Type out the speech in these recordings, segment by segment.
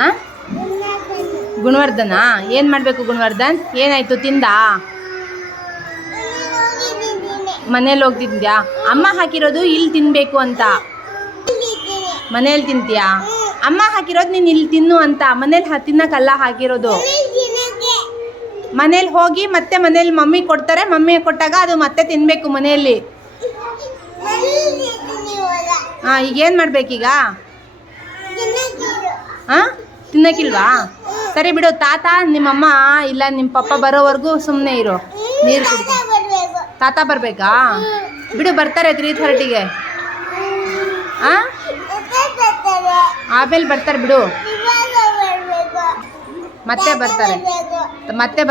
ಹಾಂ ಗುಣವರ್ಧನ ಏನು ಮಾಡಬೇಕು ಗುಣವರ್ಧನ್? ಏನಾಯಿತು ತಿಂದ? ಮನೇಲಿ ಹೋಗ್ತಿದ್ಯಾ? ಅಮ್ಮ ಹಾಕಿರೋದು ಇಲ್ಲಿ ತಿನ್ನಬೇಕು ಅಂತ. ಮನೇಲಿ ತಿಂತೀಯಾ? ಅಮ್ಮ ಹಾಕಿರೋದು ನೀನು ಇಲ್ಲಿ ತಿನ್ನು ಅಂತ. ಮನೇಲಿ ತಿನ್ನಕ್ಕಲ್ಲ ಹಾಕಿರೋದು. ಮನೇಲಿ ಹೋಗಿ ಮತ್ತೆ ಮನೇಲಿ ಮಮ್ಮಿ ಕೊಡ್ತಾರೆ, ಮಮ್ಮಿ ಕೊಟ್ಟಾಗ ಅದು ಮತ್ತೆ ತಿನ್ನಬೇಕು ಮನೆಯಲ್ಲಿ. ಹಾಂ ಈಗೇನು ಮಾಡ್ಬೇಕೀಗ? ಹಾಂ ತಿನ್ನಕ್ಕಿಲ್ವಾ? ಸರಿ ಬಿಡು, ತಾತ ನಿಮ್ಮಮ್ಮ ಇಲ್ಲ ನಿಮ್ಮ ಪಪ್ಪ ಬರೋವರೆಗೂ ಸುಮ್ಮನೆ ಇರು, ನೀರು ಕುಡಿದು. ತಾತ ಬರಬೇಕಾ? ಬಿಡು, ಬರ್ತಾರೆ 3:30ಗೆ. ಹಾಂ ಆಮೇಲೆ ಬರ್ತಾರೆ ಬಿಡು, ಮತ್ತೆ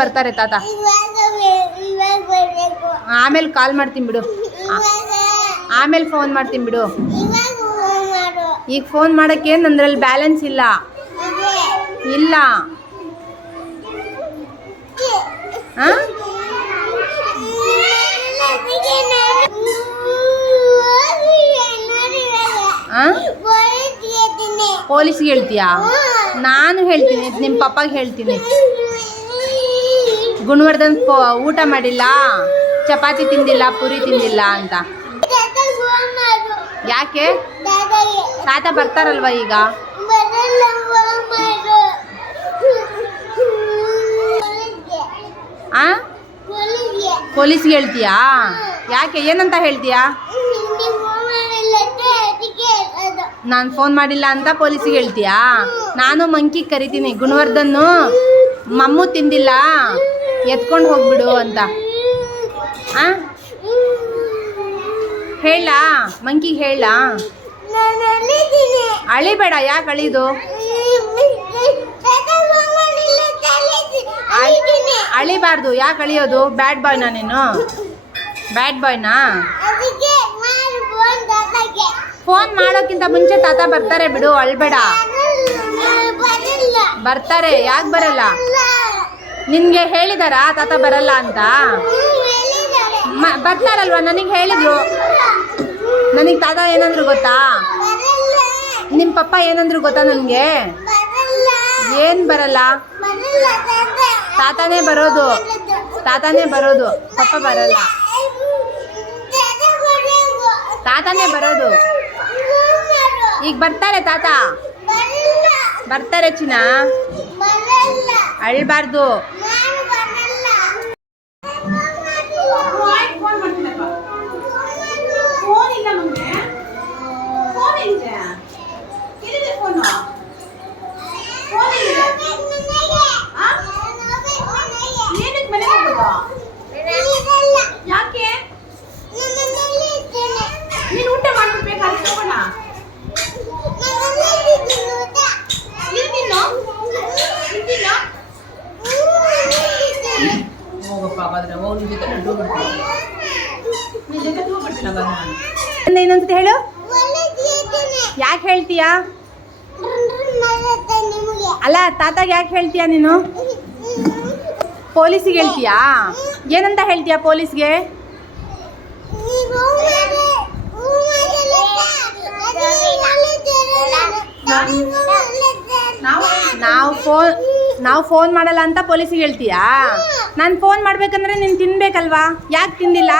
ಬರ್ತಾರೆ ತಾತ. ಆಮೇಲೆ ಕಾಲ್ ಮಾಡ್ತೀನಿ ಬಿಡು, ಆಮೇಲೆ ಫೋನ್ ಮಾಡ್ತೀನಿ ಬಿಡು. ಈಗ ಫೋನ್ ಮಾಡೋಕ್ಕೆ ನಂದ್ರಲ್ಲಿ ಬ್ಯಾಲೆನ್ಸ್ ಇಲ್ಲ. ಹಾಂ ಪೊಲೀಸ್ಗೆ ಹೇಳ್ತೀಯಾ? ನಾನು ಹೇಳ್ತೀನಿ, ನಿಮ್ಮ ಪಪ್ಪಾಗೆ ಹೇಳ್ತೀನಿ. ಗುಣವರ್ಧನ್ ಊಟ ಮಾಡಿಲ್ಲ, ಚಪಾತಿ ತಿಂದಿಲ್ಲ, ಪುರಿ ತಿಂದಿಲ್ಲ ಅಂತ. ಯಾಕೆ? ತಾತ ಬರ್ತಾರಲ್ವ ಈಗ. ಹಾಂ ಪೊಲೀಸ್ಗೆ ಹೇಳ್ತೀಯಾ? ಯಾಕೆ, ಏನಂತ ಹೇಳ್ತೀಯಾ? ನಾನು ಫೋನ್ ಮಾಡಿಲ್ಲ ಅಂತ ಪೊಲೀಸಿಗೆ ಹೇಳ್ತೀಯಾ? ನಾನು ಮಂಕಿಗೆ ಕರಿತೀನಿ, ಗುಣವರ್ಧನ್ನು ಮಮ್ಮು ತಿಂದಿಲ್ಲ ಎತ್ಕೊಂಡು ಹೋಗ್ಬಿಡು ಅಂತ. ಹಾಂ ಹೇಳ, ಮಂಕಿಗೆ ಹೇಳ. ಅಳಿಬೇಡ. ಯಾಕೆ ಅಳಿದು? ಅಳಿಬಾರ್ದು. ಯಾಕೆ ಅಳಿಯೋದು? ಬ್ಯಾಡ್ ಬಾಯ್ನಾ ನೀನು? ಬ್ಯಾಡ್ ಬಾಯ್ನಾ? ಫೋನ್ ಮಾಡೋಕ್ಕಿಂತ ಮುಂಚೆ ತಾತ ಬರ್ತಾರೆ ಬಿಡು, ಅಳ್ಬೇಡ. ಬರ್ತಾರೆ. ಯಾಕೆ ಬರಲ್ಲ? ನಿನಗೆ ಹೇಳಿದಾರಾ ತಾತ ಬರಲ್ಲ ಅಂತ? ಬರ್ತಾರಲ್ವ, ನನಗೆ ಹೇಳಿದ್ರು. ನನಗೆ ತಾತ ಏನಂದ್ರು ಗೊತ್ತಾ? ನಿಮ್ಮ ಪಪ್ಪ ಏನಂದ್ರು ಗೊತ್ತಾ ನನಗೆ? ಏನು ಬರಲ್ಲ? ತಾತನೇ ಬರೋದು, ಪಪ್ಪ ಬರಲ್ಲ. ತಾತನೇ ಬರೋದು. ಈಗ ಬರ್ತಾರೆ ತಾತ, ಬರ್ತಾರೆ ಚಿನ್ನ. ಅಳ್ಬಾರ್ದು. ಯಾಕೆ? ನೀನು ಊಟ ಮಾಡ್ಬಿಡ್ಬೇಕು. ಅಲ್ಲಿ ಹೋಗೋಣ. ಇನ್ನೊಂದ್ಸತಿ ಹೇಳು. ಯಾಕೆ ಹೇಳ್ತೀಯಾ? ಅಲ್ಲ, ತಾತಾಗ ಯಾಕೆ ಹೇಳ್ತೀಯಾ ನೀನು? ಪೊಲೀಸಿಗೆ ಹೇಳ್ತೀಯಾ? ಏನಂತ ಹೇಳ್ತೀಯಾ ಪೊಲೀಸ್ಗೆ? ನಾವು ಫೋನ್ ಮಾಡಲ್ಲ ಅಂತ ಪೊಲೀಸಿಗೆ ಹೇಳ್ತೀಯಾ? ನಾನು ಫೋನ್ ಮಾಡ್ಬೇಕಂದ್ರೆ ನೀನು ತಿನ್ಬೇಕಲ್ವಾ? ಯಾಕೆ ತಿಂದಿಲ್ಲ?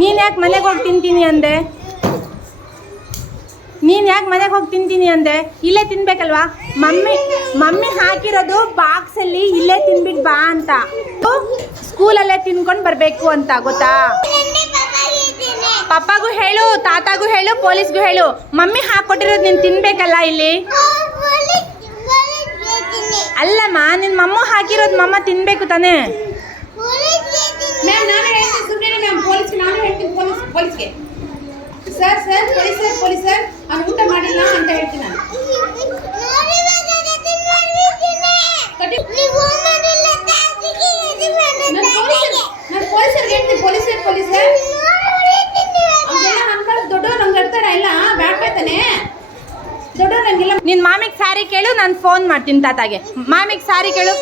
ನೀನು ಯಾಕೆ ಮನೆಗೆ ಹೋಗಿ ತಿಂತೀನಿ ಅಂದೆ? ಇಲ್ಲೇ ತಿನ್ಬೇಕಲ್ವಾ? ಮಮ್ಮಿ ಹಾಕಿರೋದು ಬಾಕ್ಸಲ್ಲಿ ಇಲ್ಲೇ ತಿನ್ಬಿಟ್ಟು ಬಾ ಅಂತ. ಸ್ಕೂಲಲ್ಲೇ ತಿನ್ಕೊಂಡು ಬರಬೇಕು ಅಂತ, ಗೊತ್ತಾ? ಪಪ್ಪಾಗೂ ಹೇಳು, ತಾತಾಗೂ ಹೇಳು, ಪೊಲೀಸ್ಗೂ ಹೇಳು. ಮಮ್ಮಿ ಹಾಕೊಟ್ಟಿರೋದು ನೀನು ತಿನ್ಬೇಕಲ್ಲ ಇಲ್ಲಿ. ಅಲ್ಲಮ್ಮ, ನಿನ್ನ ಮಮ್ಮ ಹಾಕಿರೋದು ಮಮ್ಮ ತಿನ್ಬೇಕು ತಾನೇ? ಮ್ಯಾಮ್ ನಾನು ಹೇಳ್ತೀನಿ, ಸುಮ್ಮನೆ ಮ್ಯಾಮ್. ನಾನು ಹೇಳ್ತೀನಿ ಪೊಲೀಸ್ಗೆ. ಸರ್ ಪೊಲೀಸ್ ಸರ್ ಅವ್ನು ಊಟ ಮಾಡಿಲ್ಲ ಅಂತ ಹೇಳ್ತೀನಿ ನಾನು. ನಾನು ಪೊಲೀಸರಿಗೆ ಹೇಳ್ತೀನಿ. ಪೊಲೀಸರ್ ಅವನ್ನೆಲ್ಲ ಅನ್ಬಾರ್ದು. ದೊಡ್ಡವ್ರು ಹಂಗೆ ಇರ್ತಾರೆ ಇಲ್ಲ, ಬ್ಯಾಡ್ತಾನೆ ದೊಡ್ಡವ್ರು ಹಂಗೆಲ್ಲ. ನಿನ್ನ ಮಾಮಿಗೆ ಸಾರಿ ಕೇಳು, ನಾನು ಫೋನ್ ಮಾಡ್ತೀನಿ ತಾತಾಗೆ. ಮಾಮಿಗೆ ಸಾರಿ ಕೇಳು.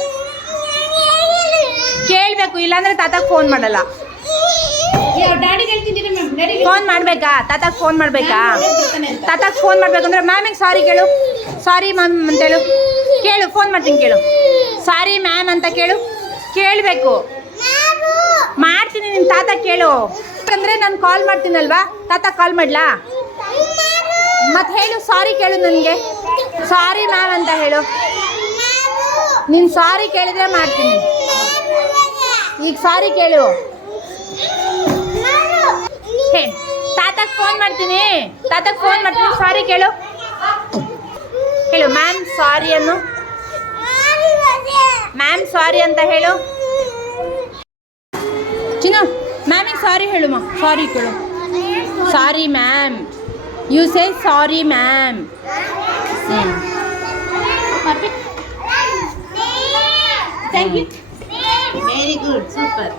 ಕೇಳಬೇಕು, ಇಲ್ಲಾಂದ್ರೆ ತಾತಾಗೆ ಫೋನ್ ಮಾಡಲ್ಲ. ಡ್ಯಾಡಿಗೆ ಹೇಳ್ತಿದ್ದೀನಿ ಮ್ಯಾಮ್. ಡ್ಯಾಡಿಗೆ ಫೋನ್ ಮಾಡಬೇಕಾ? ತಾತಾಗೆ ಫೋನ್ ಮಾಡಬೇಕಾ? ತಾತಾಗೆ ಫೋನ್ ಮಾಡಬೇಕಂದ್ರೆ ಮ್ಯಾಮಿಗೆ ಸಾರಿ ಕೇಳು. ಸಾರಿ ಮ್ಯಾಮ್ ಅಂತೇಳು. ಕೇಳು, ಫೋನ್ ಮಾಡ್ತೀನಿ ಕೇಳು. ಸಾರಿ ಮ್ಯಾಮ್ ಅಂತ ಕೇಳು. ಕೇಳಬೇಕು. ಮಾಡ್ತೀನಿ, ನಿಮ್ಮ ತಾತ ಕೇಳು. ಯಾಕಂದರೆ ನಾನು ಕಾಲ್ ಮಾಡ್ತೀನಲ್ವಾ, ತಾತ ಕಾಲ್ ಮಾಡಲಾ? ಮತ್ತೆ ಹೇಳು, ಸಾರಿ ಕೇಳು ನನಗೆ. ಸಾರಿ ಮ್ಯಾಮ್ ಅಂತ ಹೇಳು. ನೀನು ಸಾರಿ ಕೇಳಿದ್ರೆ ಮಾಡ್ತೀನಿ. ಈಗ ಸಾರಿ ಕೇಳು. ಹೇ, ತಾತಕ್ಕೆ ಫೋನ್ ಮಾಡ್ತೀನಿ. ತಾತಕ್ಕೆ ಫೋನ್ ಮಾಡ್ತೀನಿ, ಸಾರಿ ಕೇಳು. ಹೇಳು ಮ್ಯಾಮ್ ಸಾರಿ ಅನ್ನು. ಮ್ಯಾಮ್ ಸಾರಿ ಅಂತ ಹೇಳು. ಚಿನ್ನು, ಮ್ಯಾಮಿಗೆ ಸಾರಿ ಹೇಳುಮ್ಮ. ಸಾರಿ ಕೇಳು. Sorry ma'am. You say sorry ma'am. Thank you. Very good, super.